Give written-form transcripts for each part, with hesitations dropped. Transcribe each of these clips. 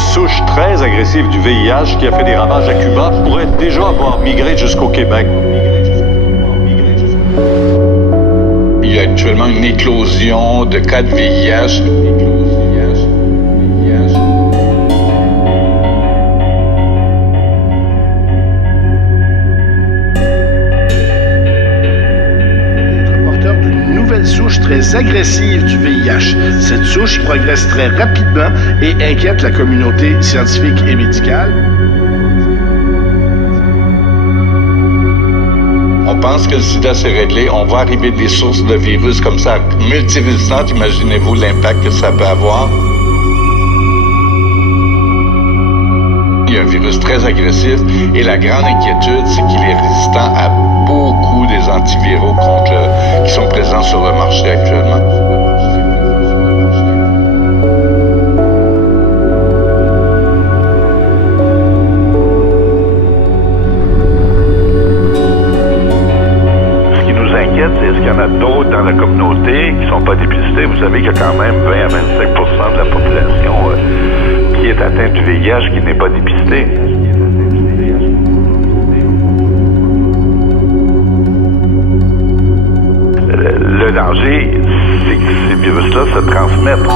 souche très agressive du VIH qui a fait des ravages à Cuba pourrait déjà avoir migré jusqu'au Québec. Il y a actuellement une éclosion de cas de VIH. Souche très agressive du VIH. Cette souche progresse très rapidement et inquiète la communauté scientifique et médicale. On pense que le sida s'est réglé. On va arriver des sources de virus comme ça, multirésistantes. Imaginez-vous l'impact que ça peut avoir. Il y a un virus très agressif et la grande inquiétude, c'est qu'il est résistant à beaucoup des antiviraux qui sont présents sur le marché actuellement. Ce qui nous inquiète, c'est est-ce qu'il y en a d'autres dans la communauté qui ne sont pas dépistés. Vous savez qu'il y a quand même 20 à 25% de la population qui est atteinte du VIH qui n'est pas dépistée. Le danger, c'est que ces virus-là se transmettent.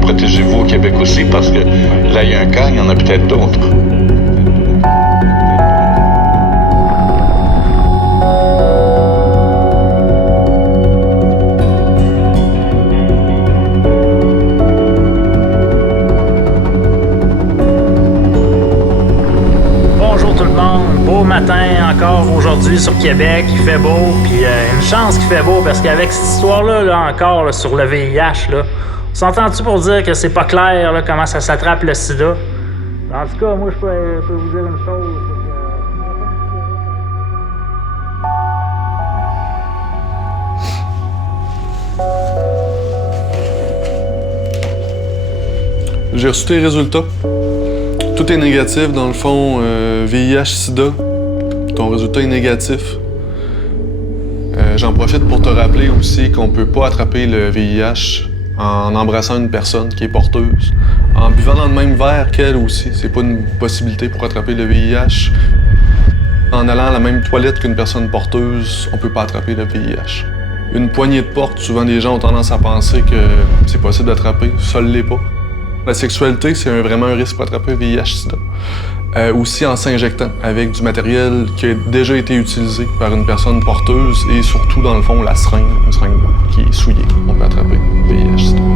Protégez-vous au Québec aussi, parce que là, il y a un cas, il y en a peut-être d'autres. Bonjour tout le monde, beau matin encore aujourd'hui sur Québec, il fait beau, puis une chance qu'il fait beau, parce qu'avec cette histoire-là, encore là, sur le VIH, là, on s'entend-tu pour dire que c'est pas clair là, comment ça s'attrape le sida? En tout cas, moi, je peux vous dire une chose. J'ai reçu tes résultats. Tout est négatif, dans le fond, VIH-Sida. Ton résultat est négatif. J'en profite pour te rappeler aussi qu'on peut pas attraper le VIH en embrassant une personne qui est porteuse. En buvant dans le même verre qu'elle aussi, c'est pas une possibilité pour attraper le VIH. En allant à la même toilette qu'une personne porteuse, on peut pas attraper le VIH. Une poignée de porte, souvent les gens ont tendance à penser que c'est possible d'attraper, ça l'est pas. La sexualité, c'est vraiment un risque pour attraper le VIH-Sida. Aussi en s'injectant avec du matériel qui a déjà été utilisé par une personne porteuse et surtout, dans le fond, la seringue, une seringue qui est souillée. On peut attraper le VIH-Sida.